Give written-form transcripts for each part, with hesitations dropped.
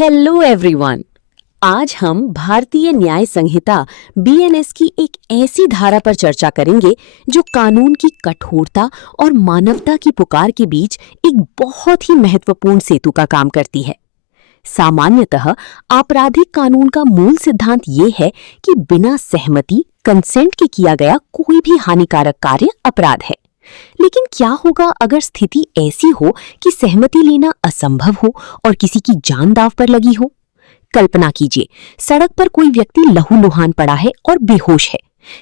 Hello everyone. आज हम भारतीय न्याय संहिता बीएनएस की एक ऐसी धारा पर चर्चा करेंगे जो कानून की कठोरता और मानवता की पुकार के बीच एक बहुत ही महत्वपूर्ण सेतु का काम करती है। सामान्यतः आपराधिक कानून का मूल सिद्धांत ये है कि बिना सहमति कंसेंट के किया गया कोई भी हानिकारक कार्य अपराध है। लेकिन क्या होगा अगर स्थिति ऐसी हो कि सहमति लेना असंभव हो और किसी की जान दांव पर लगी हो? कल्पना कीजिए, सड़क पर कोई व्यक्ति लहूलुहान पड़ा है और बेहोश है।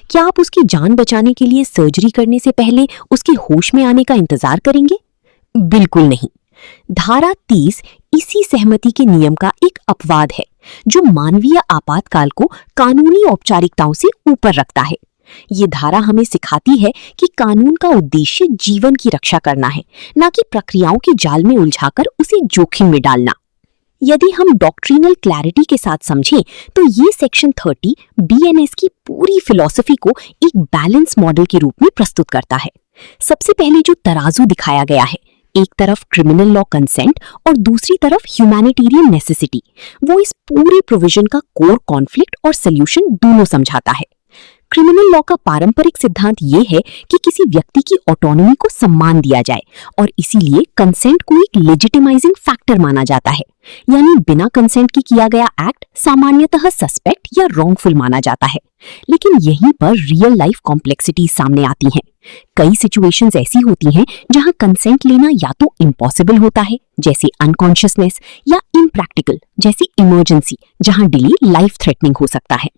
क्या आप उसकी जान बचाने के लिए सर्जरी करने से पहले उसके होश में आने का इंतजार करेंगे? बिल्कुल नहीं। धारा 30 इसी सहमति के नियम का एक अपवाद है जो मानवीय आपातकाल को कानूनी औपचारिकताओं से ऊपर रखता है। ये धारा हमें सिखाती है कि कानून का उद्देश्य जीवन की रक्षा करना है, न कि प्रक्रियाओं के जाल में उलझाकर उसे जोखिम में डालना। यदि हम डॉक्ट्रिनल क्लैरिटी के साथ समझें तो ये सेक्शन 30 बीएनएस की पूरी फिलॉसफी को एक बैलेंस मॉडल के रूप में प्रस्तुत करता है। सबसे पहले जो तराजू दिखाया गया है, एक तरफ क्रिमिनल लॉ कंसेंट और दूसरी तरफ ह्यूमैनिटेरियन नेसेसिटी, वो इस पूरे प्रोविजन का कोर कॉन्फ्लिक्ट और सोल्यूशन दोनों समझाता है। क्रिमिनल लॉ का पारंपरिक सिद्धांत ये है कि किसी व्यक्ति की ऑटोनॉमी को सम्मान दिया जाए और इसीलिए कंसेंट को एक लेजिटिमाइजिंग फैक्टर माना जाता है। यानी बिना कंसेंट के किया गया एक्ट सामान्यतः सस्पेक्ट या रॉन्गफुल माना जाता है। लेकिन यहीं पर रियल लाइफ कॉम्प्लेक्सिटी सामने आती हैं। कई सिचुएशंस ऐसी होती हैं जहां कंसेंट लेना या तो इम्पॉसिबल होता है, जैसे अनकॉन्शियसनेस, या इम्प्रैक्टिकल, जैसे इमरजेंसी, जहां डिले लाइफ थ्रेटनिंग हो सकता है।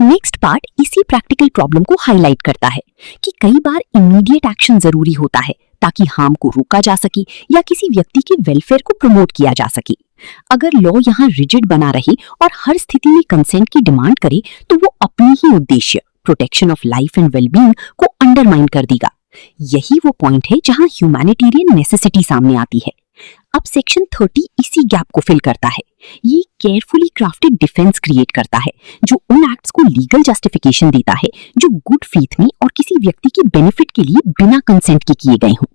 नेक्स्ट पार्ट इसी प्रैक्टिकल प्रॉब्लम को हाईलाइट करता है कि कई बार इमीडिएट एक्शन जरूरी होता है ताकि हार्म को रोका जा सके या किसी व्यक्ति के वेलफेयर को प्रमोट किया जा सके। अगर लॉ यहाँ रिजिड बना रहे और हर स्थिति में कंसेंट की डिमांड करे तो वो अपनी ही उद्देश्य, protection of life and wellbeing, को अंडरमाइन कर देगा। यही वो पॉइंट है जहां ह्यूमैनिटेरियन नेसेसिटी सामने आती है। अब सेक्शन 30 इसी गैप को फिल करता है। ये केयरफुली क्राफ्टेड डिफेंस क्रिएट करता है जो उन एक्ट्स को लीगल जस्टिफिकेशन देता है जो गुड फेथ में और किसी व्यक्ति के बेनिफिट के लिए बिना कंसेंट के किए गए हों।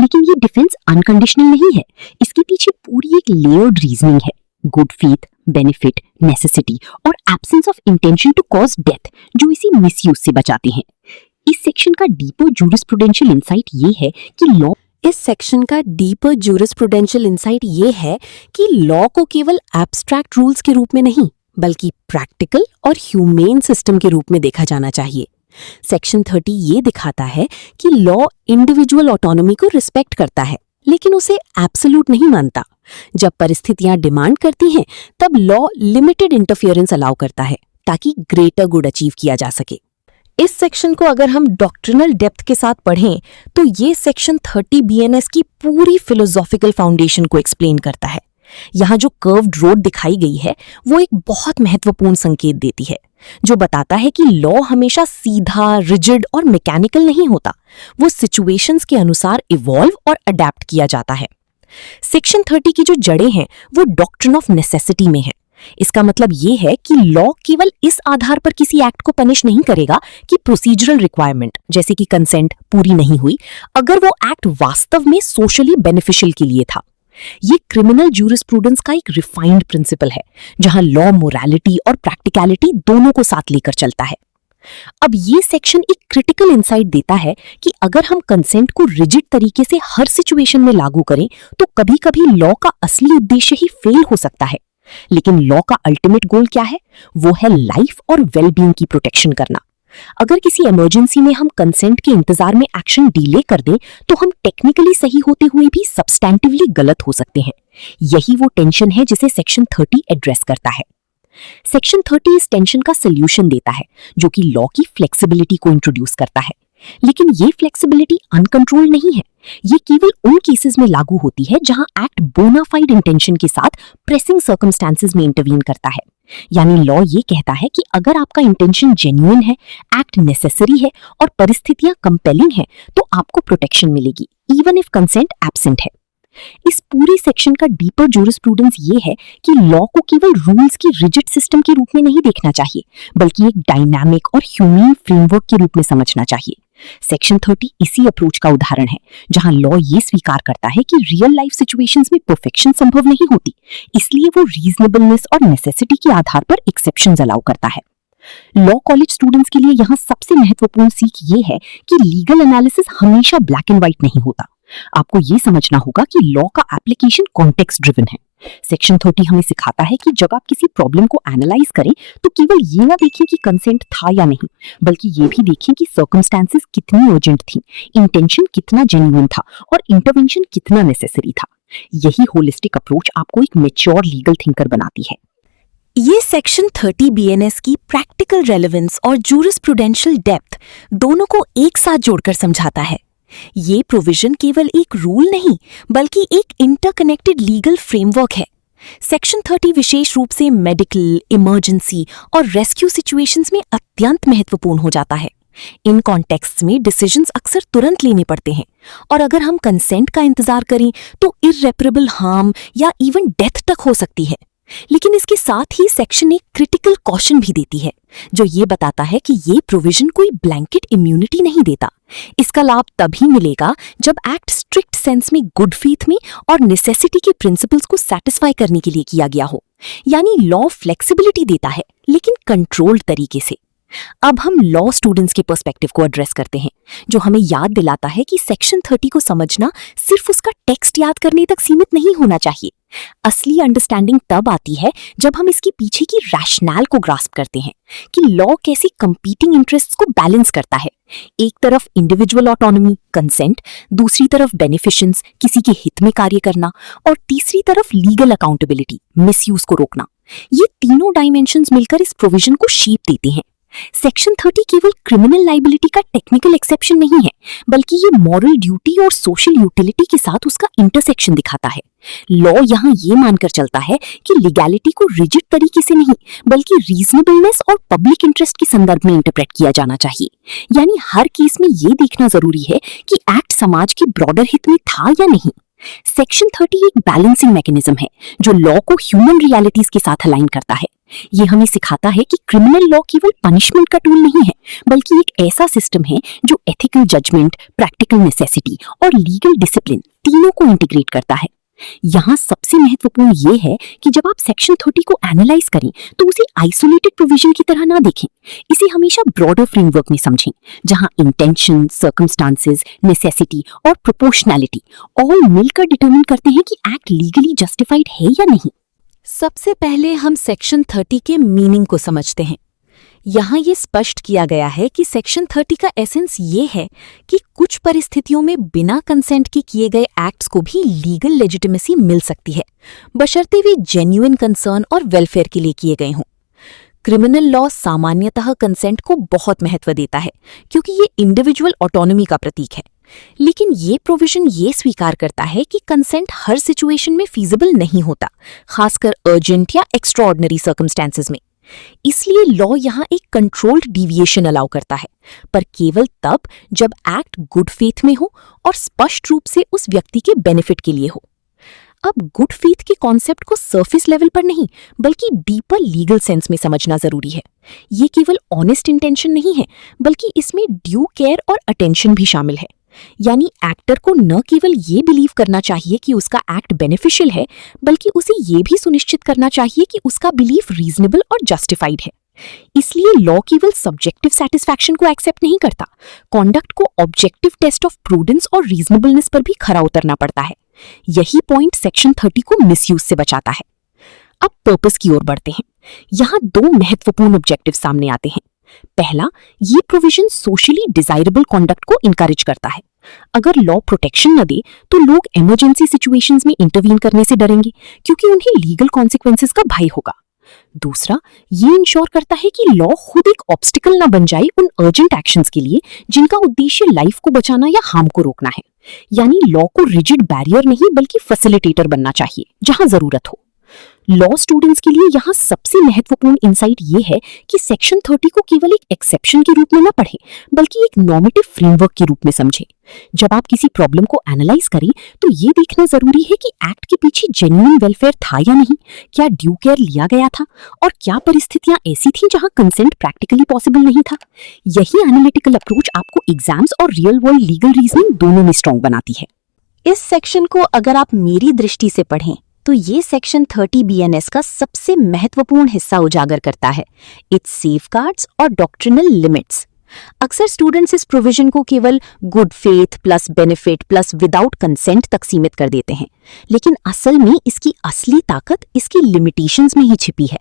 लेकिन ये डिफेंस अनकंडीशनल नहीं है, इसके पीछे पूरी एक लेयर्ड रीजनिंग है। गुड फेथ, बेनिफिट, नेसेसिटी और absence of intention to cause death, जो इसी मिसयूज से बचाते हैं। इस सेक्शन का डीपर जूरिस्प्रूडेंशियल इंसाइट ये है कि लॉ को केवल एब्स्ट्रैक्ट रूल्स के रूप में नहीं बल्कि प्रैक्टिकल और ह्यूमेन सिस्टम के रूप में देखा जाना चाहिए। सेक्शन 30 ये दिखाता है कि लॉ इंडिविजुअल ऑटोनॉमी को रिस्पेक्ट करता है लेकिन उसे एब्सोल्यूट नहीं मानता। जब परिस्थितियां डिमांड करती हैं तब लॉ लिमिटेड इंटरफियरेंस अलाउ करता है ताकि ग्रेटर गुड अचीव किया जा सके। इस सेक्शन को अगर हम डॉक्ट्रिनल डेप्थ के साथ पढ़ें तो ये सेक्शन 30 बीएनएस की पूरी फिलोसॉफिकल फाउंडेशन को एक्सप्लेन करता है। यहाँ जो कर्व्ड रोड दिखाई गई है वो एक बहुत महत्वपूर्ण संकेत देती है जो बताता है कि लॉ हमेशा सीधा, रिजिड और मैकेनिकल नहीं होता। वो सिचुएशंस के अनुसार इवॉल्व और अडेप्ट किया जाता है। सेक्शन 30 की जो जड़ें हैं वो डॉक्ट्रिन ऑफ नेसेसिटी में है। इसका मतलब ये है कि लॉ केवल इस आधार पर किसी एक्ट को पनिश नहीं करेगा कि प्रोसीजरल रिक्वायरमेंट जैसे कि कंसेंट पूरी नहीं हुई, अगर वो एक्ट वास्तव में सोशली बेनिफिशियल के लिए था। ये क्रिमिनल जूरिस्प्रूडेंस का एक रिफाइंड प्रिंसिपल है जहां लॉ मोरालिटी और प्रैक्टिकलिटी दोनों को साथ लेकर चलता है। अब ये सेक्शन एक क्रिटिकल इंसाइट देता है कि अगर हम कंसेंट को रिजिड तरीके से हर सिचुएशन में लागू करें तो कभी-कभी लॉ का असली उद्देश्य ही फेल हो सकता है। लेकिन लॉ का अल्टीमेट गोल क्या है? वो है लाइफ और वेलबींग की प्रोटेक्शन करना। अगर किसी इमरजेंसी में हम कंसेंट के इंतजार में एक्शन डिले कर दें तो हम टेक्निकली सही होते हुए भी सब्सटैंटिवली गलत हो सकते हैं। यही वो टेंशन है जिसे सेक्शन 30 एड्रेस करता है। सेक्शन 30 इस टेंशन का सोल्यूशन देता है जो कि लॉ की फ्लेक्सिबिलिटी को इंट्रोड्यूस करता है। लेकिन ये फ्लेक्सिबिलिटी अनकंट्रोल्ड नहीं है। ये केवल उन केसेस में लागू होती है जहां एक्ट बोनाफाइड इंटेंशन के साथ प्रेसिंग सर्कमस्टेंसेस में इंटरवीन करता है। यानी लॉ ये कहता है कि अगर आपका इंटेंशन जेन्युइन है, एक्ट नेसेसरी है और परिस्थितियां कंपेलिंग है तो आपको प्रोटेक्शन मिलेगी, इवन इफ कंसेंट एब्सेंट है। इस पूरी सेक्शन का डीपर जूरिस्प्रूडेंस ये है कि लॉ को केवल रूल्स की रिजिड सिस्टम के रूप में नहीं देखना चाहिए बल्कि एक डायनामिक और ह्यूमन फ्रेमवर्क के रूप में समझना चाहिए। सेक्शन 30 इसी अप्रोच का उदाहरण है, जहां लॉ ये स्वीकार करता है कि रियल लाइफ सिचुएशंस में परफेक्शन संभव नहीं होती, इसलिए वो रीजनेबलनेस और नेसेसिटी के आधार पर एक्सेप्शंस अलाउ करता है। लॉ कॉलेज स्टूडेंट्स के लिए यहाँ सबसे महत्वपूर्ण सीख ये है कि लीगल एनालिसिस हमेशा ब्लैक एंड व्हाइट नहीं होता। आपको ये समझना होगा कि लॉ का एप्लीकेशन कॉन्टेक्स्ट ड्रिवन है। सेक्शन 30 हमें सिखाता है कि जब आप किसी प्रॉब्लम को एनालाइज करें तो केवल ये ना देखें कि कंसेंट था या नहीं, बल्कि ये भी देखें कि सर्कमस्टेंसेस कितनी अर्जेंट थी, इंटेंशन कितना जेन्युइन था और इंटरवेंशन कितना नेसेसरी था। यही होलिस्टिक अप्रोच आपको एक मैच्योर लीगल थिंकर बनाती है। ये सेक्शन 30 बीएनएस की प्रैक्टिकल रेलेवेंस और जूरिस्प्रूडेंशियल डेप्थ दोनों को एक साथ जोड़कर समझाता है। ये प्रोविजन केवल एक रूल नहीं, बल्कि एक इंटरकनेक्टेड लीगल फ्रेमवर्क है। सेक्शन 30 विशेष रूप से मेडिकल, इमरजेंसी और रेस्क्यू सिचुएशंस में अत्यंत महत्वपूर्ण हो जाता है। इन कॉन्टेक्स्ट्स में डिसीजंस अक्सर तुरंत लेने पड़ते हैं, और अगर हम कंसेंट का इंतजार करें तो इररेपरेबल हार्म या इवन डेथ तक हो सकती है। लेकिन इसके साथ ही सेक्शन एक क्रिटिकल कॉशन भी देती है, जो ये बताता है कि ये प्रोविजन कोई ब्लैंकेट इम्यूनिटी नहीं देता। इसका लाभ तभी मिलेगा जब एक्ट स्ट्रिक्ट सेंस में गुड फेथ में और नेसेसिटी के प्रिंसिपल्स को सैटिस्फाई करने के लिए किया गया हो। यानी लॉ फ्लेक्सिबिलिटी देता है, लेकिन कंट्रोल्ड तरीके से। अब हम लॉ स्टूडेंट्स के पर्सपेक्टिव को एड्रेस करते हैं, जो हमें याद दिलाता है कि सेक्शन 30 को समझना सिर्फ उसका टेक्स्ट याद करने तक सीमित नहीं होना चाहिए। असली अंडरस्टैंडिंग तब आती है जब हम इसके पीछे की रैशनैल को ग्रास्प करते हैं कि लॉ कैसे कंपीटिंग इंटरेस्ट्स को बैलेंस करता है। एक तरफ इंडिविजुअल ऑटोनॉमी, कंसेंट, दूसरी तरफ बेनिफिशंस, किसी के हित में कार्य करना, और तीसरी तरफ लीगल अकाउंटेबिलिटी, मिसयूज को रोकना। ये तीनों डायमेंशंस मिलकर इस प्रोविजन को शेप देते हैं। सेक्शन 30 केवल क्रिमिनल लाइबिलिटी का टेक्निकल एक्सेप्शन नहीं है, बल्कि ये मॉरल ड्यूटी और सोशल यूटिलिटी के साथ उसका इंटरसेक्शन दिखाता है। लॉ यहाँ ये मानकर चलता है कि लीगैलिटी को रिजिड तरीके से नहीं, बल्कि रीजनेबलनेस और पब्लिक इंटरेस्ट के संदर्भ में इंटरप्रेट किया जाना चाहिए। यानी हर केस में ये देखना जरूरी है कि एक्ट समाज के ब्रॉडर हित में था या नहीं। सेक्शन 30 एक बैलेंसिंग मैकेनिज्म है, जो लॉ को ह्यूमन रियलिटीज के साथ अलाइन करता है। ये हमें सिखाता है कि क्रिमिनल लॉ केवल पनिशमेंट का टूल नहीं है, बल्कि एक ऐसा सिस्टम है जो एथिकल जजमेंट, प्रैक्टिकल नेसेसिटी और लीगल डिसिप्लिन तीनों को इंटीग्रेट करता है। यहाँ सबसे महत्वपूर्ण ये है कि जब आप सेक्शन 30 को एनालाइज करें तो उसे आइसोलेटेड प्रोविजन की तरह ना देखें। इसे हमेशा ब्रॉडर फ्रेमवर्क में समझें, जहाँ इंटेंशन, सर्कमस्टांसेस, नेसेसिटी और प्रोपोर्शनैलिटी ऑल मिलकर डिटरमिन करते हैं कि एक्ट लीगली जस्टिफाइड है या नहीं। सबसे पहले हम सेक्शन 30 के मीनिंग को समझते हैं। यहाँ ये स्पष्ट किया गया है कि सेक्शन 30 का एसेंस ये है कि कुछ परिस्थितियों में बिना कंसेंट के किए गए एक्ट्स को भी लीगल लेजिटिमेसी मिल सकती है, बशर्ते वे जेन्युइन कंसर्न और वेलफेयर के लिए किए गए हों। क्रिमिनल लॉ सामान्यतः कंसेंट को बहुत महत्व देता है, क्योंकि ये इंडिविजुअल ऑटोनॉमी का प्रतीक है। लेकिन ये प्रोविजन ये स्वीकार करता है कि कंसेंट हर सिचुएशन में फीजिबल नहीं होता, खासकर अर्जेंट या एक्स्ट्राऑर्डिनरी सर्कमस्टेंसेस में। इसलिए लॉ यहाँ एक कंट्रोल्ड डिविएशन अलाउ करता है, पर केवल तब जब एक्ट गुड फेथ में हो और स्पष्ट रूप से उस व्यक्ति के बेनिफिट के लिए हो। अब गुड फेथ के कॉन्सेप्ट को सरफेस लेवल पर नहीं, बल्कि डीपर लीगल सेंस में समझना जरूरी है। ये केवल ऑनेस्ट इंटेंशन नहीं है, बल्कि इसमें ड्यू केयर और अटेंशन भी शामिल है। यानी एक्टर को न केवल ये बिलीव करना चाहिए कि उसका एक्ट बेनिफिशियल है, बल्कि उसे ये भी सुनिश्चित करना चाहिए कि उसका बिलीफ रीजनेबल और जस्टिफाइड है। इसलिए लॉ केवल सब्जेक्टिव सेटिस्फैक्शन को एक्सेप्ट नहीं करता, कॉन्डक्ट को ऑब्जेक्टिव टेस्ट ऑफ प्रूडेंस और रीजनेबलनेस पर भी खरा उतरना पड़ता है। यही पॉइंट सेक्शन 30 को मिसयूज से बचाता है। अब पर्पस की ओर बढ़ते हैं। यहाँ दो महत्वपूर्ण ऑब्जेक्टिव सामने आते हैं। पहला, ये प्रोविजन सोशली डिजायरेबल कॉन्डक्ट को इनकरेज करता है। अगर लॉ प्रोटेक्शन न दे तो लोग इमरजेंसी सिचुएशंस में इंटरवीन करने से डरेंगे, क्योंकि उन्हें लीगल कॉन्सिक्वेंसेस का भय होगा। दूसरा, ये इंश्योर करता है कि लॉ खुद एक ऑब्स्टिकल न बन जाए उन अर्जेंट एक्शंस के लिए जिनका उद्देश्य लाइफ को बचाना या हार्म को रोकना है। यानी लॉ को रिजिड बैरियर नहीं, बल्कि फैसिलिटेटर बनना चाहिए जहां जरूरत हो। लॉ स्टूडेंट्स के लिए यहाँ सबसे महत्वपूर्ण इंसाइट ये है कि सेक्शन 30 को केवल एक एक्सेप्शन के रूप में न पढ़ें, बल्कि एक नॉर्मेटिव फ्रेमवर्क के रूप में समझें। जब आप किसी प्रॉब्लम को एनालाइज करें तो ये देखना जरूरी है कि एक्ट के पीछे जेन्युइन वेलफेयर था या नहीं, क्या ड्यू केयर लिया गया था, और क्या परिस्थितियां ऐसी थीं जहां कंसेंट प्रैक्टिकली पॉसिबल नहीं था। यही एनालिटिकल अप्रोच आपको एग्जाम्स और रियल वर्ल्ड लीगल रीजनिंग दोनों में स्ट्रॉन्ग बनाती है। इस सेक्शन को अगर आप मेरी दृष्टि से पढ़ें तो ये सेक्शन 30 बीएनएस का सबसे महत्वपूर्ण हिस्सा उजागर करता है, इट्स सेफगार्ड्स और डॉक्ट्रिनल लिमिट्स। अक्सर स्टूडेंट्स इस प्रोविजन को केवल good faith plus benefit plus without consent तक सीमित कर देते हैं, लेकिन असल में इसकी असली ताकत इसकी लिमिटेशंस में ही छिपी है।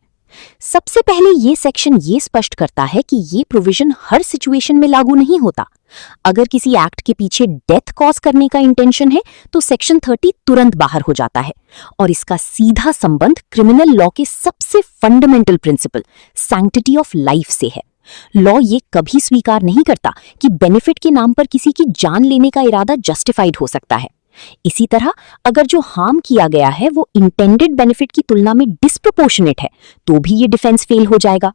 सबसे पहले ये सेक्शन ये स्पष्ट करता है कि ये प्रोविजन हर सिचुएशन में लागू नहीं होता। अगर किसी एक्ट के पीछे डेथ कॉज करने का इंटेंशन है तो सेक्शन 30 तुरंत बाहर हो जाता है, और इसका सीधा संबंध क्रिमिनल लॉ के सबसे fundamental principle sanctity of life से है। लॉ ये कभी स्वीकार नहीं करता कि बेनिफिट के नाम पर किसी की जान लेने का इरादा जस्टिफाइड हो सकता है। इसी तरह अगर जो हार्म किया गया है वो इंटेंडेड बेनिफिट की तुलना में डिस्प्रोपोर्शनेट है तो भी ये डिफेंस फेल हो जाएगा।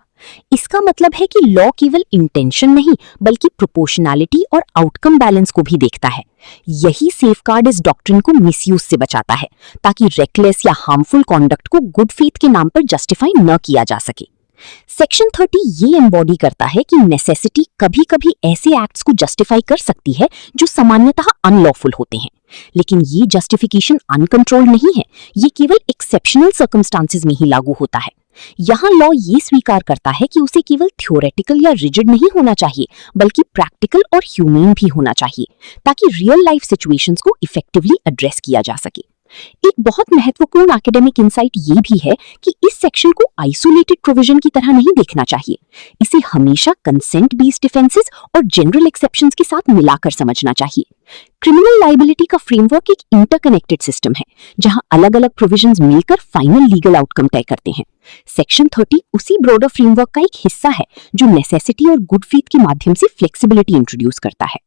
इसका मतलब है कि लॉ केवल इंटेंशन नहीं बल्कि प्रोपोर्शनैलिटी और आउटकम बैलेंस को भी देखता है। यही सेफगार्ड इस डॉक्ट्रिन को मिसयूज से बचाता है ताकि रेकलेस या हार्मफुल कॉन्डक्ट को गुड फेथ के नाम पर जस्टिफाई न किया जा सके। सेक्शन 30 ये एम्बॉडी करता है कि नेसेसिटी कभी कभी ऐसे एक्ट्स को जस्टिफाई कर सकती है जो सामान्यतः अनलॉफुल होते हैं, लेकिन ये जस्टिफिकेशन अनकंट्रोल्ड नहीं है, ये केवल एक्सेप्शनल सर्कमस्टांसेस में ही लागू होता है। यहाँ लॉ ये स्वीकार करता है कि उसे केवल थ्योरेटिकल या रिजिड नहीं होना चाहिए बल्कि प्रैक्टिकल और ह्यूमेन भी होना चाहिए ताकि रियल लाइफ सिचुएशंस को इफेक्टिवली एड्रेस किया जा सके। एक बहुत महत्वपूर्ण एकेडमिक इंसाइट ये भी है कि इस सेक्शन को आइसोलेटेड प्रोविजन की तरह नहीं देखना चाहिए। इसे हमेशा कंसेंट बेस्ड डिफेंसेस और जनरल एक्सेप्शंस के साथ मिलाकर समझना चाहिए। क्रिमिनल लायबिलिटी का फ्रेमवर्क एक इंटरकनेक्टेड सिस्टम है जहां अलग अलग प्रोविजंस मिलकर फाइनल लीगल आउटकम तय करते हैं। सेक्शन 30 उसी ब्रॉडर फ्रेमवर्क का एक हिस्सा है जो नेसेसिटी और गुड फेथ के माध्यम से फ्लेक्सिबिलिटी इंट्रोड्यूस करता है।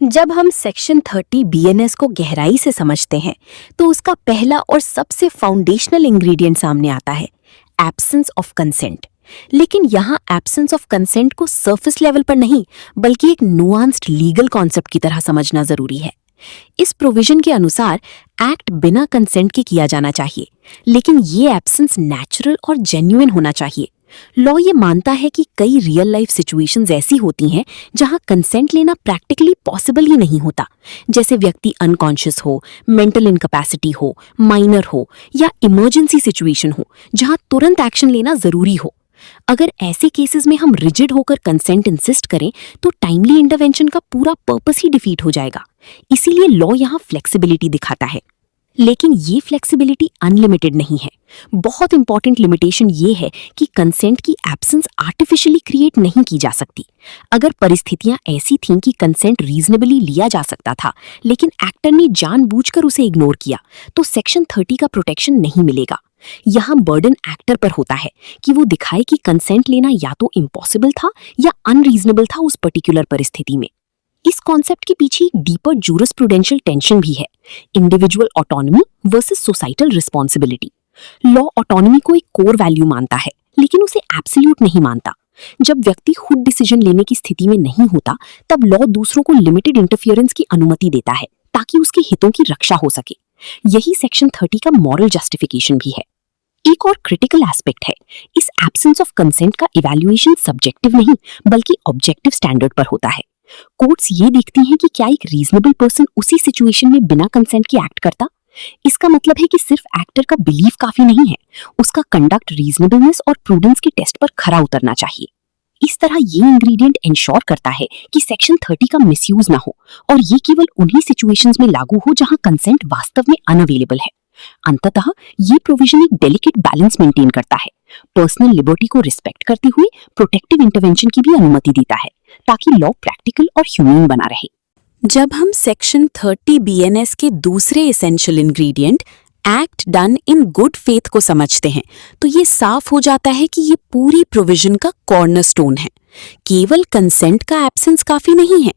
जब हम सेक्शन 30 बीएनएस को गहराई से समझते हैं तो उसका पहला और सबसे फाउंडेशनल इंग्रेडिएंट सामने आता है, एब्सेंस ऑफ कंसेंट। लेकिन यहाँ एब्सेंस ऑफ कंसेंट को सरफेस लेवल पर नहीं बल्कि एक नुआंस्ड लीगल कॉन्सेप्ट की तरह समझना जरूरी है। इस प्रोविजन के अनुसार एक्ट बिना कंसेंट के किया जाना चाहिए, लेकिन ये एब्सेंस नेचुरल और जेन्युइन होना चाहिए। लॉ ये मानता है कि कई रियल लाइफ सिचुएशंस ऐसी होती हैं जहां कंसेंट लेना प्रैक्टिकली पॉसिबल ही नहीं होता, जैसे व्यक्ति अनकॉन्शियस हो, मेंटल इनकैपेसिटी हो, माइनर हो या इमरजेंसी सिचुएशन हो जहां तुरंत एक्शन लेना जरूरी हो। अगर ऐसे केसेस में हम रिजिड होकर कंसेंट इंसिस्ट करें तो टाइमली इंटरवेंशन का पूरा पर्पस ही डिफीट हो जाएगा। इसीलिए लॉ यहाँ फ्लेक्सिबिलिटी दिखाता है, लेकिन ये फ्लेक्सिबिलिटी अनलिमिटेड नहीं है। बहुत इंपॉर्टेंट लिमिटेशन ये है कि कंसेंट की एब्सेंस आर्टिफिशियली क्रिएट नहीं की जा सकती। अगर परिस्थितियां ऐसी थीं कि कंसेंट रीजनेबली लिया जा सकता था लेकिन एक्टर ने जानबूझकर उसे इग्नोर किया तो सेक्शन 30 का प्रोटेक्शन नहीं मिलेगा। यहाँ बर्डन एक्टर पर होता है कि वो दिखाए कि कंसेंट लेना या तो इम्पॉसिबल था या अनरीजनेबल था उस पर्टिकुलर परिस्थिति में। इस कॉन्सेप्ट के पीछे एक डीपर जूरिस्प्रूडेंशियल टेंशन भी है, individual autonomy versus societal responsibility. Law autonomy को एक कोर वैल्यू मानता है लेकिन उसे एब्सोल्यूट नहीं मानता। जब व्यक्ति खुद डिसीजन लेने की स्थिति में नहीं होता तब लॉ दूसरों को लिमिटेड इंटरफियरेंस की अनुमति देता है ताकि उसके हितों की रक्षा हो सके। यही सेक्शन 30 का मॉरल जस्टिफिकेशन भी है। एक और क्रिटिकल एस्पेक्ट है, इस एब्सेंस ऑफ कंसेंट का इवैल्यूएशन सब्जेक्टिव नहीं बल्कि ऑब्जेक्टिव स्टैंडर्ड पर होता है। कोर्ट्स ये देखती हैं कि क्या एक रीजनेबल पर्सन उसी सिचुएशन में बिना कंसेंट के एक्ट करता। इसका मतलब है कि सिर्फ एक्टर का बिलीफ काफी नहीं है, उसका कंडक्ट रीजनेबलनेस और प्रूडेंस के टेस्ट पर खरा उतरना चाहिए। इस तरह ये इंग्रेडिएंट इंश्योर करता है कि सेक्शन 30 का मिसयूज ना हो और ये केवल उन्हीं सिचुएशंस में लागू हो जहां कंसेंट वास्तव में अनअवेलेबल है। अंततः ये प्रोविजन एक डेलिकेट बैलेंस मेंटेन करता है, पर्सनल लिबर्टी को रिस्पेक्ट करते हुए प्रोटेक्टिव इंटरवेंशन की भी अनुमति देता है ताकि लॉ प्रैक्टिकल और ह्यूमन बना रहे। जब हम सेक्शन 30 बीएनएस के दूसरे essential ingredient act done in good faith को समझते हैं तो ये साफ हो जाता है कि ये पूरी प्रोविजन का कॉर्नरस्टोन है। केवल कंसेंट का एब्सेंस काफी नहीं है,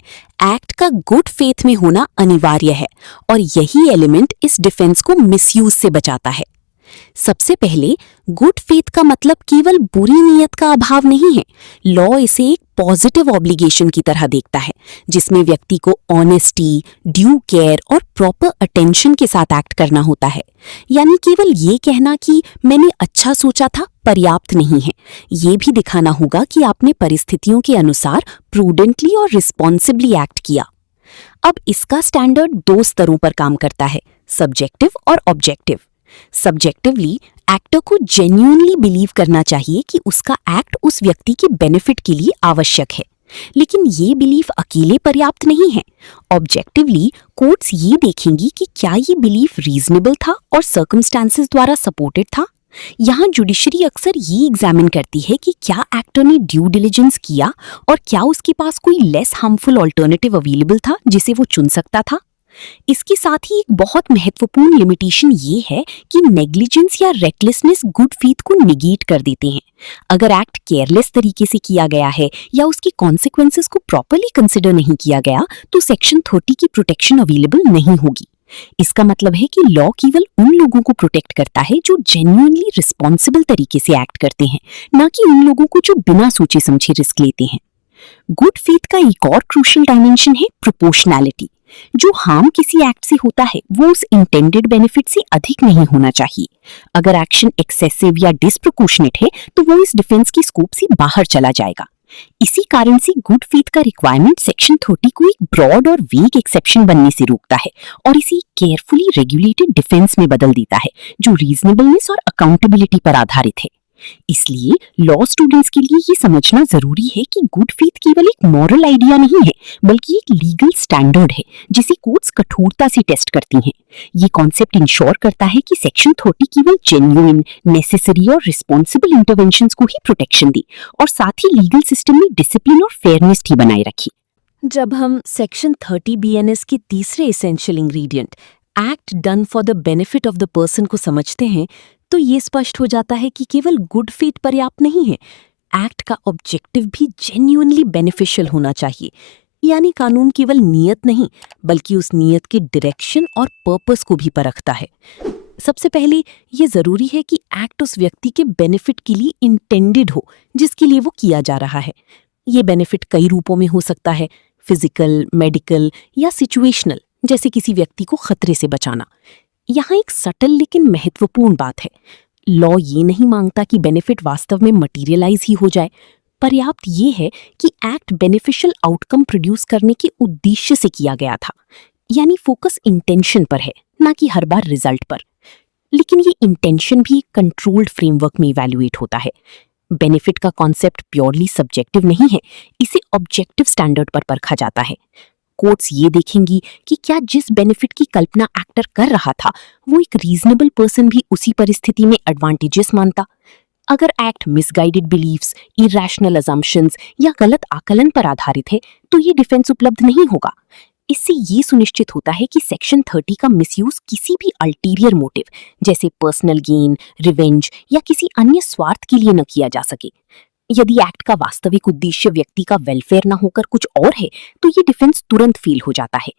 एक्ट का गुड फेथ में होना अनिवार्य है और यही एलिमेंट इस डिफेंस को मिसयूज से बचाता है। सबसे पहले, गुड फेथ का मतलब केवल बुरी नीयत का अभाव नहीं है। लॉ इसे एक पॉजिटिव ऑब्लिगेशन की तरह देखता है, जिसमें व्यक्ति को ऑनेस्टी, ड्यू केयर और प्रॉपर अटेंशन के साथ एक्ट करना होता है। यानी केवल ये कहना कि मैंने अच्छा सोचा था पर्याप्त नहीं है। ये भी दिखाना होगा कि आपने परिस्थितियों के अनुसार प्रूडेंटली और रिस्पॉन्सिबली एक्ट किया। अब इसका स्टैंडर्ड 2 स्तरों पर काम करता है, सब्जेक्टिव और ऑब्जेक्टिव। सब्जेक्टिवली, एक्टर को जेन्युइनली बिलीव करना चाहिए कि उसका एक्ट उस व्यक्ति के बेनिफिट के लिए आवश्यक है, लेकिन ये बिलीफ अकेले पर्याप्त नहीं है। ऑब्जेक्टिवली, कोर्ट्स ये देखेंगी कि क्या ये बिलीफ रीजनेबल था और सर्कमस्टांसेस द्वारा सपोर्टेड था। यहाँ जुडिशरी अक्सर ये एग्जामिन करती है कि क्या एक्टर ने ड्यू डिलिजेंस किया और क्या उसके पास कोई लेस हार्मफुल ऑल्टरनेटिव अवेलेबल था जिसे वो चुन सकता था। इसके साथ ही एक बहुत महत्वपूर्ण लिमिटेशन ये है कि नेग्लिजेंस या रेकलेसनेस गुड फेथ को निगेट कर देते हैं। अगर एक्ट केयरलेस तरीके से किया गया है या उसके कॉन्सिक्वेंसेस को प्रॉपर्ली कंसिडर नहीं किया गया, तो सेक्शन 30 की प्रोटेक्शन अवेलेबल नहीं होगी। इसका मतलब है कि लॉ केवल उन लोगों को प्रोटेक्ट करता है जो जेन्युइनली रिस्पॉन्सिबल तरीके से एक्ट करते हैं, ना कि उन लोगों को जो बिना सोचे समझे रिस्क लेते हैं। गुड फेथ का एक और क्रूशियल डायमेंशन है प्रोपोर्शनैलिटी। जो हार्म किसी एक्ट से होता है वो उस इंटेंडेड बेनिफिट से अधिक नहीं होना चाहिए। अगर एक्शन एक्सेसिव या डिसप्रोपोर्शनेट है तो वो इस डिफेंस की स्कोप से बाहर चला जाएगा। इसी कारण से गुड फेथ का रिक्वायरमेंट सेक्शन 30 को एक ब्रॉड और वीक एक्सेप्शन बनने से रोकता है और इसे केयरफुली रेगुलेटेड डिफेंस में बदल देता है, जो रीजनेबलनेस और अकाउंटेबिलिटी पर आधारित है। इसलिए लॉ स्टूडेंट्स के लिए ये समझना जरूरी है कि गुड फेथ केवल एक मॉरल आइडिया नहीं है, बल्कि एक लीगल स्टैंडर्ड है जिसे कोर्ट्स कठोरता से टेस्ट करती हैं। ये कॉन्सेप्ट इंश्योर करता है कि सेक्शन 30 केवल जेन्युइन, नेसेसरी और रिस्पॉन्सिबल इंटरवेंशंस को ही प्रोटेक्शन दे और साथ ही लीगल सिस्टम में डिसिप्लिन और फेयरनेस भी बनाए रखे। जब हम सेक्शन 30 BNS के तीसरे essential ingredient act done for the benefit of the person को समझते हैं, तो ये स्पष्ट हो जाता है कि केवल गुड फेथ पर्याप्त नहीं है। एक्ट का ऑब्जेक्टिव भी जेन्युइनली बेनिफिशियल होना चाहिए। यानी कानून केवल नियत नहीं, बल्कि उस नियत के डायरेक्शन और पर्पस को भी परखता है। सबसे पहले ये जरूरी है कि एक्ट उस व्यक्ति के बेनिफिट के लिए इंटेंडेड हो जिसके लिए वो किया जा रहा है। ये बेनिफिट कई रूपों में हो सकता है, फिजिकल, मेडिकल या सिचुएशनल, जैसे किसी व्यक्ति को खतरे से बचाना। यहाँ एक सटल लेकिन महत्वपूर्ण बात है, लॉ ये नहीं मांगता कि बेनिफिट वास्तव में मटीरियलाइज ही हो जाए। पर्याप्त ये है कि एक्ट बेनिफिशियल आउटकम प्रोड्यूस करने के उद्देश्य से किया गया था। यानी फोकस इंटेंशन पर है, ना कि हर बार रिजल्ट पर। लेकिन ये इंटेंशन भी एक कंट्रोल्ड फ्रेमवर्क में इवैल्यूएट होता है। बेनिफिट का कॉन्सेप्ट प्योरली सब्जेक्टिव नहीं है, इसे ऑब्जेक्टिव स्टैंडर्ड पर परखा जाता है। कोर्ट्स ये देखेंगी कि क्या जिस बेनिफिट की कल्पना एक्टर कर रहा था वो एक रीजनेबल पर्सन भी उसी परिस्थिति में एडवांटेजेस मानता। अगर act misguided beliefs, irrational assumptions या गलत आकलन पर आधारित है तो ये डिफेंस उपलब्ध नहीं होगा। इससे ये सुनिश्चित होता है कि सेक्शन 30 का मिसयूज किसी भी अल्टीरियर मोटिव जैसे पर्सनल गेन, रिवेंज या किसी अन्य स्वार्थ के लिए न किया जा सके। यदि एक्ट का वास्तविक उद्देश्य व्यक्ति का वेलफेयर न होकर कुछ और है तो ये डिफेंस तुरंत फेल हो जाता है।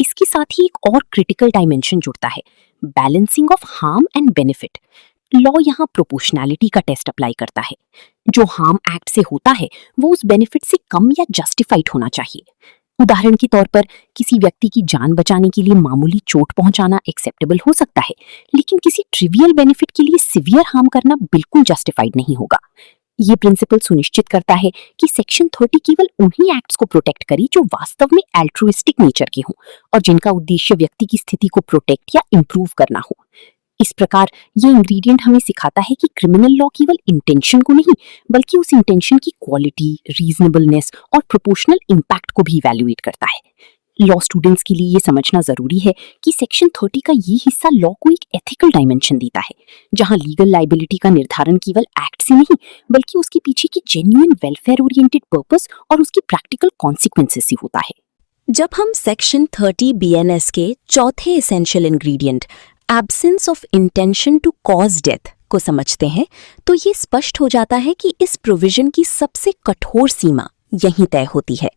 इसके साथ ही एक और क्रिटिकल डायमेंशन जुड़ता है, balancing of harm and benefit. Law यहाँ प्रोपोर्शनैलिटी का टेस्ट अप्लाई करता है। जो हार्म एक्ट से होता है वो उस बेनिफिट से कम या जस्टिफाइड होना चाहिए। उदाहरण के तौर पर किसी व्यक्ति की जान बचाने के लिए मामूली चोट पहुंचाना एक्सेप्टेबल हो सकता है, लेकिन किसी ट्रिवियल बेनिफिट के लिए सिवियर हार्म करना बिल्कुल जस्टिफाइड नहीं होगा। ये प्रिंसिपल सुनिश्चित करता है कि सेक्शन 30 केवल उन्हीं एक्ट्स को प्रोटेक्ट करे जो वास्तव में एल्ट्रुइस्टिक नेचर के हों और जिनका उद्देश्य व्यक्ति की स्थिति को प्रोटेक्ट या इंप्रूव करना हो। इस प्रकार ये इंग्रेडिएंट हमें सिखाता है कि क्रिमिनल लॉ केवल इंटेंशन को नहीं, बल्कि उस इंटेंशन की क्वालिटी, रीजनेबलनेस और प्रोपोर्शनल इम्पैक्ट को भी इवैल्यूएट करता है। लॉ स्टूडेंट्स के लिए ये समझना जरूरी है कि सेक्शन 30 का ये हिस्सा लॉ को एक एथिकल डायमेंशन देता है, जहां लीगल लायबिलिटी का निर्धारण केवल एक्ट से नहीं, बल्कि उसके पीछे की जेन्युइन वेलफेयर ओरिएंटेड पर्पस और उसकी प्रैक्टिकल कॉन्सिक्वेंसेस से होता है। जब हम सेक्शन 30 BNS के चौथे essential ingredient absence of intention to cause death को समझते हैं, तो ये स्पष्ट हो जाता है कि इस प्रोविजन की सबसे कठोर सीमा यहीं तय होती है।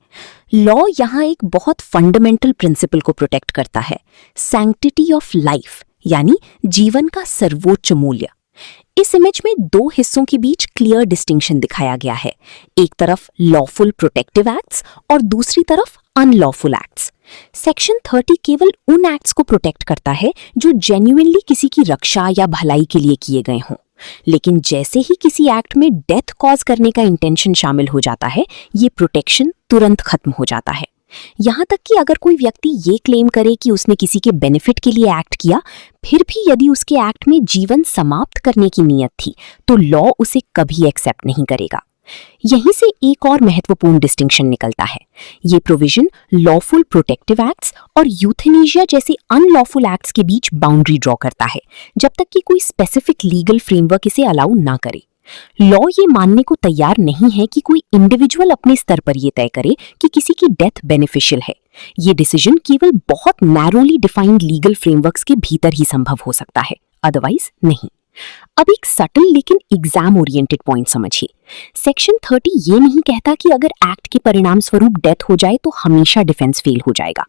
लॉ यहाँ एक बहुत फंडामेंटल प्रिंसिपल को प्रोटेक्ट करता है, सैंक्टिटी ऑफ लाइफ यानी जीवन का सर्वोच्च मूल्य। इस इमेज में दो हिस्सों के बीच क्लियर डिस्टिंक्शन दिखाया गया है। एक तरफ लॉफुल प्रोटेक्टिव एक्ट्स और दूसरी तरफ अनलॉफुल एक्ट्स। सेक्शन 30 केवल उन एक्ट्स को प्रोटेक्ट करता है जो जेन्युइनली किसी की रक्षा या भलाई के लिए किए गए हों। लेकिन जैसे ही किसी एक्ट में डेथ कॉज करने का इंटेंशन शामिल हो जाता है, ये प्रोटेक्शन तुरंत खत्म हो जाता है। यहाँ तक कि अगर कोई व्यक्ति ये क्लेम करे कि उसने किसी के बेनिफिट के लिए एक्ट किया, फिर भी यदि उसके एक्ट में जीवन समाप्त करने की नीयत थी, तो लॉ उसे कभी एक्सेप्ट नहीं करेगा। यहीं से एक और महत्वपूर्ण डिस्टिंक्शन निकलता है। ये प्रोविजन लॉफुल प्रोटेक्टिव एक्ट्स और यूथेनेशिया जैसे अनलॉफुल एक्ट्स के बीच बाउंड्री ड्रॉ करता है, जब तक कि कोई स्पेसिफिक लीगल फ्रेमवर्क इसे अलाउ ना करे। लॉ ये मानने को तैयार नहीं है कि कोई इंडिविजुअल अपने स्तर पर यह तय करे कि किसी की डेथ बेनिफिशियल है। ये डिसीजन केवल बहुत नैरोली डिफाइंड लीगल फ्रेमवर्क्स के भीतर ही संभव हो सकता है, अदरवाइज नहीं। अब एक सटल लेकिन एग्जाम ओरिएंटेड पॉइंट समझिए। सेक्शन 30 ये नहीं कहता कि अगर एक्ट के परिणाम स्वरूप डेथ हो जाए तो हमेशा डिफेंस फेल हो जाएगा।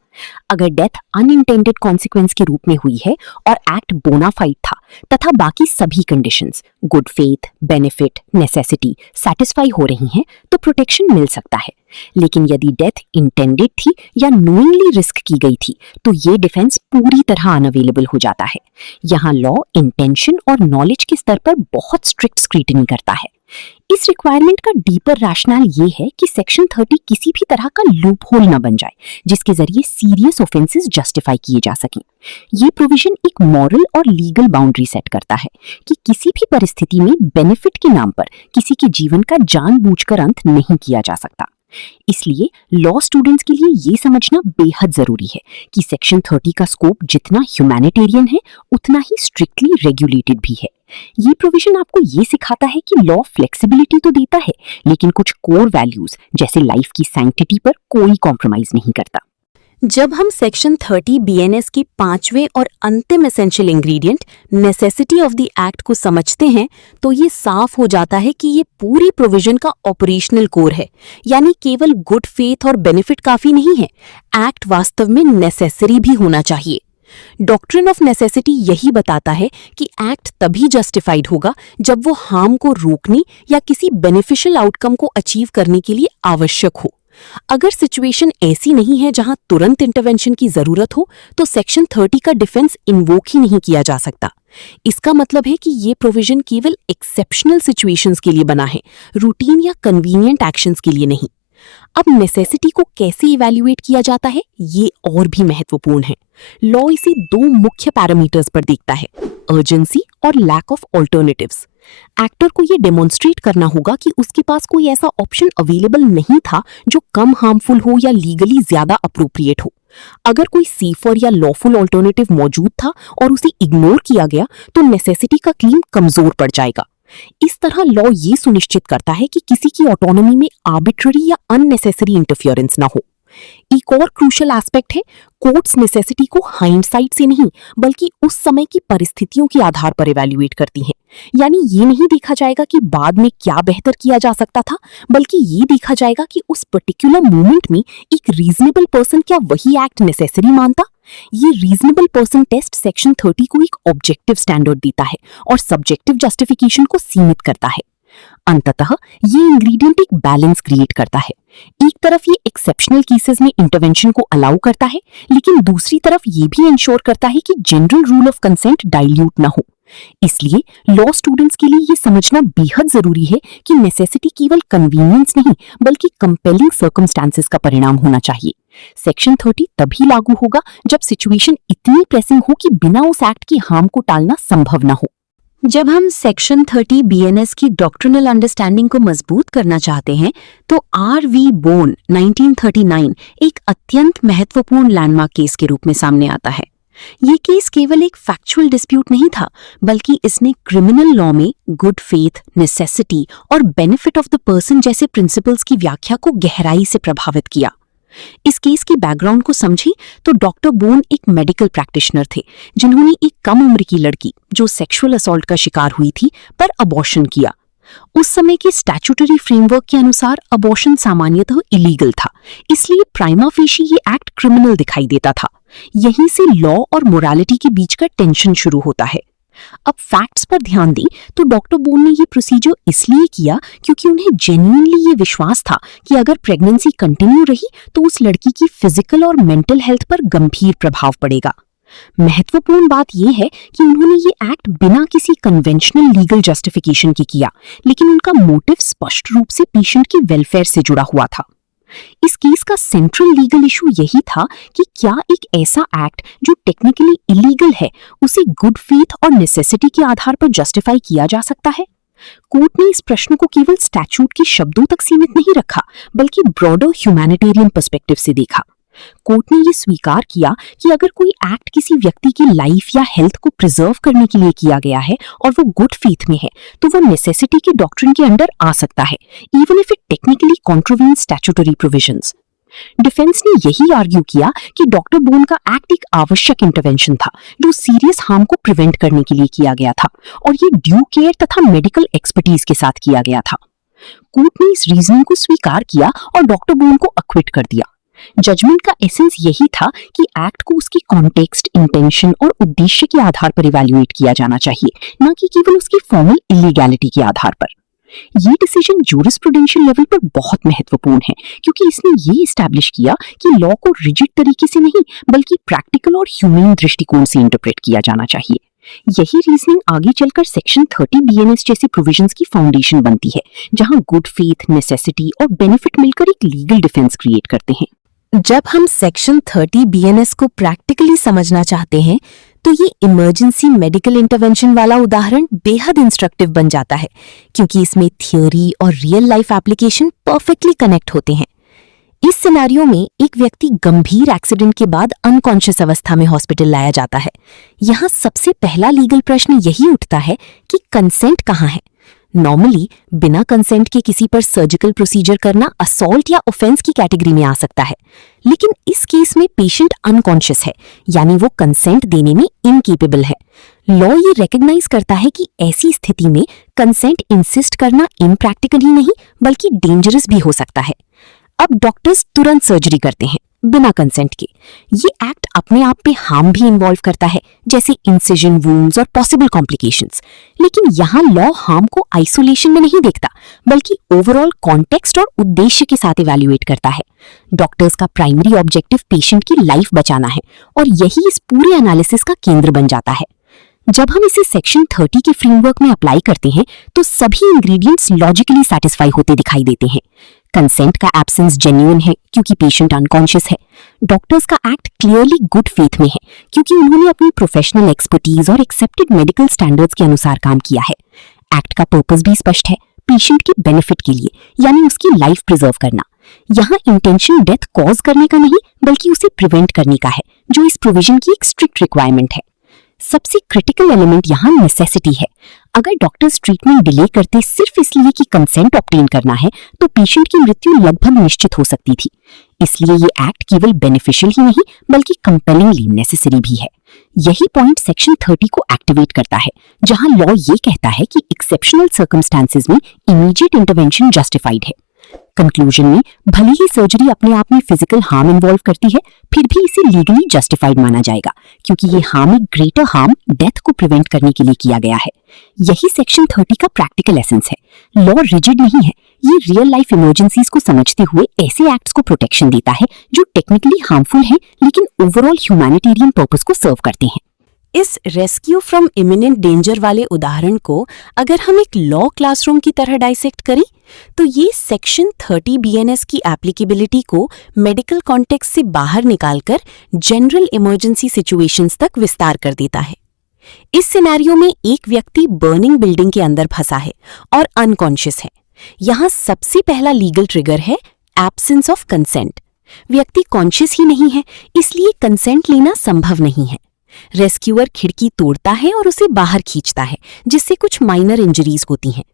अगर डेथ अनइंटेंडेड कॉन्सिक्वेंस के रूप में हुई है और एक्ट बोनाफाइड था तथा बाकी सभी conditions good faith, benefit, necessity satisfy हो रही हैं, तो प्रोटेक्शन मिल सकता है। लेकिन यदि डेथ इंटेंडेड थी या नोइंगली रिस्क की गई थी, तो ये डिफेंस पूरी तरह अनअवेलेबल हो जाता है। यहाँ लॉ इंटेंशन और नॉलेज के स्तर पर बहुत स्ट्रिक्ट स्क्रूटिनी करता है। इस रिक्वायरमेंट का डीपर रैशनल ये है कि सेक्शन 30 किसी भी तरह का लूप होल न बन जाए जिसके जरिए सीरियस ऑफेंसेस जस्टिफाई किए जा सकें। ये प्रोविजन एक मॉरल और लीगल बाउंड्री सेट करता है कि किसी भी परिस्थिति में बेनिफिट के नाम पर किसी के जीवन का जानबूझकर अंत नहीं किया जा सकता। इसलिए लॉ स्टूडेंट्स के लिए ये समझना बेहद जरूरी है कि सेक्शन 30 का स्कोप जितना ह्यूमैनिटेरियन है, उतना ही स्ट्रिक्टली रेगुलेटेड भी है। ये प्रोविजन आपको ये सिखाता है कि लॉ फ्लेक्सिबिलिटी तो देता है, लेकिन कुछ कोर वैल्यूज जैसे लाइफ की सैंक्टिटी पर कोई कॉम्प्रोमाइज नहीं करता। जब हम सेक्शन 30 बीएनएस की 5वें और अंतिम essential ingredient necessity of the act को समझते हैं, तो ये साफ हो जाता है कि ये पूरी प्रोविजन का ऑपरेशनल कोर है। यानी केवल गुड फेथ और बेनिफिट काफी नहीं है, एक्ट वास्तव में नेसेसरी भी होना चाहिए। डॉक्ट्रिन ऑफ नेसेसिटी यही बताता है कि एक्ट तभी जस्टिफाइड होगा जब वो हार्म को रोकने या किसी बेनिफिशियल आउटकम को अचीव करने के लिए आवश्यक हो। अगर सिचुएशन ऐसी नहीं है जहां तुरंत इंटरवेंशन की जरूरत हो, तो सेक्शन 30 का डिफेंस इन्वोक ही नहीं किया जा सकता। इसका मतलब है कि ये प्रोविजन केवल एक्सेप्शनल सिचुएशंस के लिए बना है, रूटीन या कन्वीनियंट एक्शंस के लिए नहीं। अब नेसेसिटी को कैसे इवैल्यूएट किया जाता है, ये और भी महत्वपूर्ण है। लॉ इसे दो मुख्य पैरामीटर्स पर देखता है, अर्जेंसी और लैक ऑफ ऑल्टरनेटिव्स। एक्टर को ये डेमोन्स्ट्रेट करना होगा कि उसके पास कोई ऐसा ऑप्शन अवेलेबल नहीं था जो कम हार्मफुल हो या लीगली ज्यादा अप्रोप्रिएट हो। अगर कोई सेफर या लॉफुल ऑल्टरनेटिव मौजूद था और उसे इग्नोर किया गया, तो नेसेसिटी का क्लेम कमजोर पड़ जाएगा। इस तरह लॉ ये सुनिश्चित करता है कि किसी की ऑटोनॉमी में आर्बिट्ररी या अननेसेसरी इंटरफियरेंस ना हो। एक और क्रूशियल एस्पेक्ट है, कोर्ट्स नेसेसिटी को हाइंडसाइट से नहीं बल्कि उस समय की परिस्थितियों के आधार पर इवैल्यूएट करती हैं। यानी ये नहीं देखा जाएगा कि बाद में क्या बेहतर किया जा सकता था, बल्कि ये देखा जाएगा कि उस पर्टिकुलर मोमेंट में एक रीजनेबल पर्सन क्या वही एक्ट नेसेसरी मानता। ये रीजनेबल पर्सन टेस्ट सेक्शन 30 को एक ऑब्जेक्टिव स्टैंडर्ड देता है और सब्जेक्टिव जस्टिफिकेशन को सीमित करता है। अंततः ये इंग्रेडिएंट एक बैलेंस क्रिएट करता है। एक तरफ ये एक्सेप्शनल केसेस में इंटरवेंशन को अलाउ करता है, लेकिन दूसरी तरफ ये भी इंश्योर करता है कि general rule of consent dilute ना हो। इसलिए लॉ स्टूडेंट्स के लिए ये समझना बेहद जरूरी है कि नेसेसिटी केवल कन्वीनियंस नहीं बल्कि कंपेलिंग सर्कमस्टांसेस का परिणाम होना चाहिए। सेक्शन 30 तभी लागू होगा जब सिचुएशन इतनी प्रेसिंग हो कि बिना उस एक्ट की हार्म को टालना संभव न हो। जब हम सेक्शन 30 बीएनएस की डॉक्ट्रिनल अंडरस्टैंडिंग को मजबूत करना चाहते हैं, तो आर.वी. बोन 1939 एक अत्यंत महत्वपूर्ण लैंडमार्क केस के रूप में सामने आता है। ये केस केवल एक फैक्चुअल डिस्प्यूट नहीं था, बल्कि इसने क्रिमिनल लॉ में गुड फेथ, नेसेसिटी और बेनिफिट ऑफ द पर्सन जैसे प्रिंसिपल्स की व्याख्या को गहराई से प्रभावित किया। इस केस की बैकग्राउंड को समझी तो डॉक्टर बोन एक मेडिकल प्रैक्टिशनर थे जिन्होंने एक कम उम्र की लड़की जो सेक्सुअल असॉल्ट का शिकार हुई थी पर अबॉर्शन किया। उस समय के स्टैट्यूटरी फ्रेमवर्क के अनुसार अबॉर्शन सामान्यतः इलीगल था, इसलिए प्राइमा फेशी ये एक्ट क्रिमिनल दिखाई देता था। यहीं से लॉ और मोरालिटी के बीच का टेंशन शुरू होता है। अब फैक्ट्स पर ध्यान दें तो डॉक्टर बोन ने ये प्रोसीजर इसलिए किया क्योंकि उन्हें जेन्युइनली ये विश्वास था कि अगर प्रेगनेंसी कंटिन्यू रही तो उस लड़की की फिजिकल और मेंटल हेल्थ पर गंभीर प्रभाव पड़ेगा। महत्वपूर्ण बात यह है कि उन्होंने ये एक्ट बिना किसी कन्वेंशनल लीगल जस्टिफिकेशन के किया, लेकिन उनका मोटिव स्पष्ट रूप से पेशेंट के वेलफेयर से जुड़ा हुआ था। इस केस का सेंट्रल लीगल इशू यही था कि क्या एक ऐसा एक्ट जो टेक्निकली इलीगल है उसे गुड फेथ और नेसेसिटी के आधार पर जस्टिफाई किया जा सकता है। कोर्ट ने इस प्रश्न को केवल स्टैट्यूट के शब्दों तक सीमित नहीं रखा, बल्कि ब्रॉडर ह्यूमैनिटेरियन पर्सपेक्टिव से देखा। कोर्ट ने यह स्वीकार किया कि अगर कोई एक्ट किसी व्यक्ति की लाइफ या हेल्थ को प्रिजर्व करने के लिए किया गया है और वो गुड फेथ में है, तो वो नेसेसिटी के डॉक्ट्रिन के अंडर आ सकता है, even if it technically contravenes statutory provisions. Defence ने यही आर्ग्यू किया कि डॉक्टर बोन का एक्ट एक आवश्यक इंटरवेंशन था जो सीरियस हार्म को प्रिवेंट करने के लिए किया गया था, और ये ड्यू केयर तथा मेडिकल एक्सपर्टीज के साथ किया गया था। कोर्ट ने इस रीजनिंग को स्वीकार किया और डॉक्टर बोन को अक्विट कर दिया। जजमेंट का एसेंस यही था कि एक्ट को उसकी कॉन्टेक्स्ट, इंटेंशन और उद्देश्य के आधार पर इवैल्यूएट किया जाना चाहिए, न कि केवल उसकी फॉर्मल इलीगैलिटी के आधार पर। ये डिसीजन जूरिस्प्रूडेंशियल लेवल पर बहुत महत्वपूर्ण है, क्योंकि इसने ये एस्टैब्लिश किया कि लॉ को रिजिड तरीके से नहीं बल्कि प्रैक्टिकल और ह्यूमन दृष्टिकोण से इंटरप्रेट किया जाना चाहिए। यही रीजनिंग आगे चलकर सेक्शन 30 बीएनएस जैसे प्रोविजंस की फाउंडेशन बनती है, जहां गुड फेथ, नेसेसिटी और बेनिफिट मिलकर एक लीगल डिफेंस क्रिएट करते हैं। जब हम सेक्शन 30 बीएनएस को प्रैक्टिकली समझना चाहते हैं तो ये इमरजेंसी मेडिकल इंटरवेंशन वाला उदाहरण बेहद इंस्ट्रक्टिव बन जाता है, क्योंकि इसमें थियोरी और real life application perfectly connect होते हैं। इस सिनेरियो में एक व्यक्ति गंभीर एक्सीडेंट के बाद अनकॉन्शियस अवस्था में हॉस्पिटल लाया जाता है। यहाँ सबसे पहला लीगल प्रश्न यही उठता है कि कंसेंट कहाँ है। नॉर्मली बिना कंसेंट के किसी पर सर्जिकल प्रोसीजर करना असॉल्ट या ऑफेंस की कैटेगरी में आ सकता है, लेकिन इस केस में पेशेंट अनकॉन्शियस है, यानी वो कंसेंट देने में इनकेपेबल है। लॉ ये रिकॉग्नाइज करता है कि ऐसी स्थिति में कंसेंट इंसिस्ट करना इम्प्रैक्टिकल ही नहीं बल्कि डेंजरस भी हो सकता है। अब डॉक्टर्स तुरंत सर्जरी करते हैं बिना कंसेंट के। ये एक्ट अपने आप पे हार्म भी इन्वॉल्व करता है, जैसे इंसिजन वुंड्स और पॉसिबल कॉम्प्लिकेशंस, लेकिन यहाँ लॉ हार्म को आइसोलेशन में नहीं देखता बल्कि ओवरऑल कॉन्टेक्स्ट और उद्देश्य के साथ इवैल्यूएट करता है। डॉक्टर्स का प्राइमरी ऑब्जेक्टिव पेशेंट की लाइफ बचाना है, और यही इस पूरे एनालिसिस का केंद्र बन जाता है। जब हम इसे सेक्शन 30 के फ्रेमवर्क में अप्लाई करते हैं तो सभी इंग्रेडिएंट्स लॉजिकली सैटिस्फाई होते दिखाई देते हैं। कंसेंट का एब्सेंस जेन्युइन है क्योंकि पेशेंट अनकॉन्शियस है। डॉक्टर्स का एक्ट क्लियरली गुड फेथ में है क्योंकि उन्होंने अपनी प्रोफेशनल एक्सपर्टीज और एक्सेप्टेड मेडिकल स्टैंडर्ड्स के अनुसार काम किया है। एक्ट का पर्पस भी स्पष्ट है, पेशेंट के बेनिफिट के लिए, यानी उसकी लाइफ प्रिजर्व करना। यहाँ इंटेंशन डेथ कॉज करने का नहीं बल्कि उसे प्रिवेंट करने का है, जो इस प्रोविजन की एक स्ट्रिक्ट रिक्वायरमेंट है। सबसे क्रिटिकल एलिमेंट यहाँ नेसेसिटी है। अगर डॉक्टर्स ट्रीटमेंट डिले करते सिर्फ इसलिए कि कंसेंट ऑब्टेन करना है तो पेशेंट की मृत्यु लगभग निश्चित हो सकती थी। इसलिए ये एक्ट केवल बेनिफिशियल ही नहीं बल्कि कंपेलिंगली नेसेसरी भी है। यही पॉइंट सेक्शन 30 को एक्टिवेट करता है, जहां लॉ ये कहता है कि एक्सेप्शनल सर्कमस्टांसेस में इमीडिएट इंटरवेंशन जस्टिफाइड है। कंक्लूजन में भले ही सर्जरी अपने आप में फिजिकल हार्म इन्वॉल्व करती है, फिर भी इसे लीगली जस्टिफाइड माना जाएगा क्योंकि ये हार्म एक ग्रेटर हार्म, डेथ को प्रिवेंट करने के लिए किया गया है। यही सेक्शन 30 का प्रैक्टिकल एसेंस है। लॉ रिजिड नहीं है, ये रियल लाइफ इमरजेंसीज को समझते हुए ऐसे एक्ट्स को प्रोटेक्शन देता है जो टेक्निकली हार्मफुल है लेकिन ओवरऑल ह्यूमैनिटेरियन पर्पस को सर्व करते हैं। इस रेस्क्यू फ्रॉम इमिनेंट डेंजर वाले उदाहरण को अगर हम एक लॉ क्लासरूम की तरह डाइसेक्ट करें तो ये सेक्शन 30 बीएनएस की एप्लीकेबिलिटी को मेडिकल कॉन्टेक्स्ट से बाहर निकालकर जनरल इमरजेंसी सिचुएशंस तक विस्तार कर देता है। इस सिनेरियो में एक व्यक्ति बर्निंग बिल्डिंग के अंदर फंसा है और अनकॉन्शियस है। यहाँ सबसे पहला लीगल ट्रिगर है एब्सेंस ऑफ कंसेंट। व्यक्ति कॉन्शियस ही नहीं है, इसलिए कंसेंट लेना संभव नहीं है। रेस्क्यूअर खिड़की तोड़ता है और उसे बाहर खींचता है, जिससे कुछ माइनर इंजरीज होती हैं।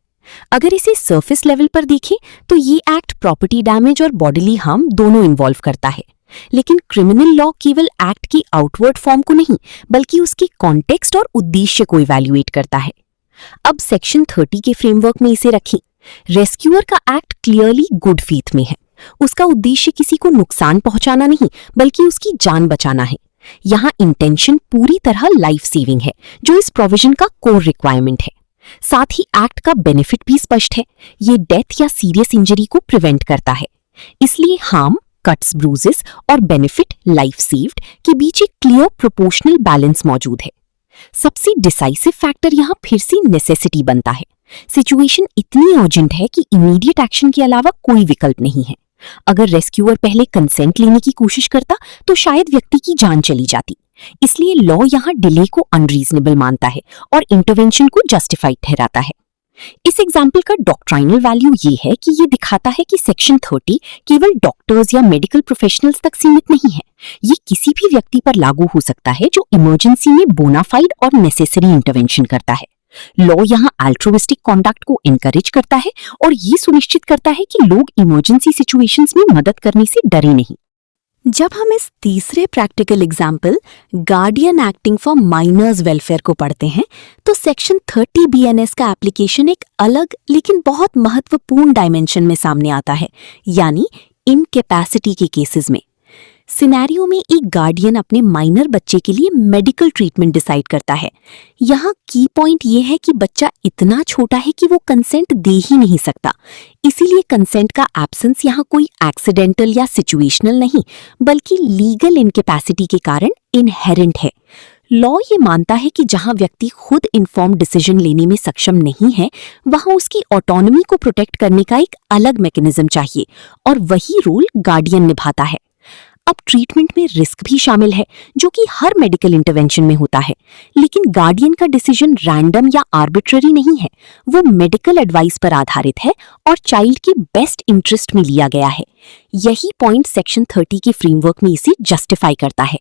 अगर इसे सरफेस लेवल पर देखें तो ये एक्ट प्रॉपर्टी डैमेज और बॉडीली हार्म दोनों इन्वॉल्व करता है, लेकिन क्रिमिनल लॉ केवल एक्ट की आउटवर्ड फॉर्म को नहीं बल्कि उसके कॉन्टेक्स्ट और उद्देश्य को इवैल्यूएट करता है। अब सेक्शन 30 के फ्रेमवर्क में इसे रखें। रेस्क्यूअर का एक्ट क्लियरली गुड फेथ में है। उसका उद्देश्य किसी को नुकसान पहुंचाना नहीं, बल्कि उसकी जान बचाना है। यहाँ इंटेंशन पूरी तरह लाइफ सेविंग है, जो इस प्रोविजन का कोर रिक्वायरमेंट है। साथ ही एक्ट का बेनिफिट भी स्पष्ट है। ये डेथ या सीरियस इंजरी को प्रिवेंट करता है। इसलिए हार्म, कट्स, ब्रूजेस और बेनिफिट, लाइफ सेव्ड के बीच एक क्लियर प्रोपोर्शनल बैलेंस मौजूद है। सबसे डिसाइसिव फैक्टर यहाँ फिर से नेसेसिटी बनता है। सिचुएशन इतनी अर्जेंट है कि इमीडिएट एक्शन के अलावा कोई विकल्प नहीं है। अगर रेस्क्यूअर पहले कंसेंट लेने की कोशिश करता तो शायद व्यक्ति की जान चली जाती। इसलिए लॉ यहाँ डिले को अनरीजनेबल मानता है और इंटरवेंशन को जस्टिफाइड ठहराता है। इस एग्जाम्पल का डॉक्ट्राइनल वैल्यू ये है कि ये दिखाता है कि सेक्शन 30 केवल डॉक्टर्स या मेडिकल प्रोफेशनल्स तक सीमित नहीं है। ये किसी भी व्यक्ति पर लागू हो सकता है जो इमरजेंसी में बोनाफाइड और नेसेसरी इंटरवेंशन करता है। लॉ यहाँ अल्ट्रुइस्टिक कॉन्डक्ट को एनकरेज करता है और ये सुनिश्चित करता है कि लोग इमरजेंसी सिचुएशंस में मदद करने से डरे नहीं। जब हम इस तीसरे practical example guardian acting for minors welfare को पढ़ते हैं तो सेक्शन 30 बीएनएस का एप्लीकेशन एक अलग लेकिन बहुत महत्वपूर्ण डायमेंशन में सामने आता है, यानी इनकैपेसिटी के केसेस में। सिनेरियो में एक गार्डियन अपने माइनर बच्चे के लिए मेडिकल ट्रीटमेंट डिसाइड करता है। यहाँ की पॉइंट ये है कि बच्चा इतना छोटा है कि वो कंसेंट दे ही नहीं सकता। इसीलिए कंसेंट का एब्सेंस यहाँ कोई एक्सीडेंटल या सिचुएशनल नहीं, बल्कि लीगल इनकैपेसिटी के कारण इनहेरेंट है। लॉ ये मानता है कि जहाँ व्यक्ति खुद इन्फॉर्म्ड डिसीजन लेने में सक्षम नहीं है, वहाँ उसकी ऑटोनॉमी को प्रोटेक्ट करने का एक अलग मैकेनिज्म चाहिए, और वही रोल गार्डियन निभाता है। अब ट्रीटमेंट में रिस्क भी शामिल है, जो कि हर मेडिकल इंटरवेंशन में होता है, लेकिन गार्डियन का डिसीजन रैंडम या आर्बिट्ररी नहीं है। वो मेडिकल एडवाइस पर आधारित है और चाइल्ड की बेस्ट इंटरेस्ट में लिया गया है। यही पॉइंट सेक्शन 30 के फ्रेमवर्क में इसे जस्टिफाई करता है।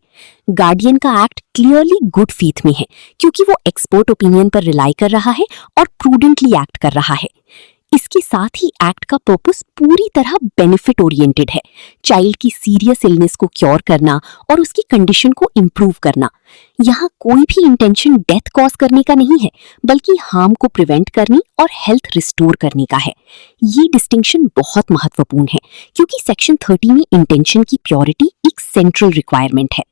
गार्डियन का एक्ट क्लियरली गुड फेथ में है, क्योंकि वो एक्सपर्ट ओपिनियन पर रिलाई कर रहा है और प्रूडेंटली एक्ट कर रहा है। इसके साथ ही एक्ट का पर्पस पूरी तरह बेनिफिट ओरिएंटेड है। चाइल्ड की सीरियस इलनेस को क्योर करना और उसकी कंडीशन को इम्प्रूव करना। यहाँ कोई भी इंटेंशन डेथ कॉज करने का नहीं है, बल्कि हार्म को प्रिवेंट करने और हेल्थ रिस्टोर करने का है। ये डिस्टिंक्शन बहुत महत्वपूर्ण है, क्योंकि सेक्शन 30 में इंटेंशन की प्योरिटी एक सेंट्रल रिक्वायरमेंट है।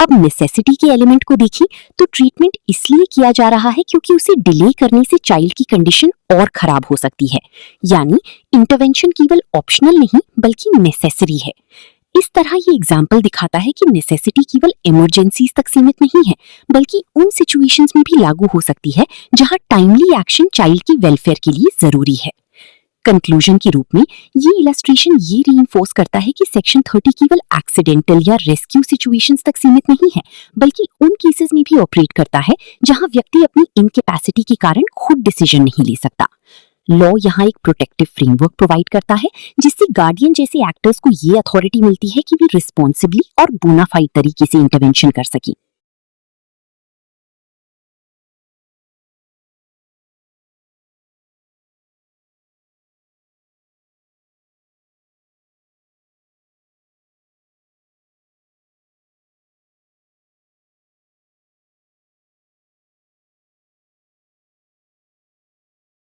अब नेसेसिटी के एलिमेंट को देखें तो ट्रीटमेंट इसलिए किया जा रहा है क्योंकि उसे डिले करने से चाइल्ड की कंडीशन और खराब हो सकती है। यानी इंटरवेंशन केवल ऑप्शनल नहीं, बल्कि नेसेसरी है। इस तरह ये एग्जाम्पल दिखाता है कि नेसेसिटी केवल इमरजेंसीज तक सीमित नहीं है, बल्कि उन सिचुएशंस में भी लागू हो सकती है जहां टाइमली एक्शन चाइल्ड की वेलफेयर के लिए जरूरी है। कंक्लूजन के रूप में ये इलस्ट्रेशन ये रीइंफोर्स करता है कि सेक्शन 30 केवल एक्सीडेंटल या रेस्क्यू सिचुएशंस तक सीमित नहीं है, बल्कि उन केसेस में भी ऑपरेट करता है जहां व्यक्ति अपनी इनकैपेसिटी के कारण खुद डिसीजन नहीं ले सकता। लॉ यहाँ एक प्रोटेक्टिव फ्रेमवर्क प्रोवाइड करता है, जिससे गार्डियन जैसे एक्टर्स को ये अथॉरिटी मिलती है कि वे रिस्पॉन्सिबली और बोनाफाइड तरीके से इंटरवेंशन कर सकें।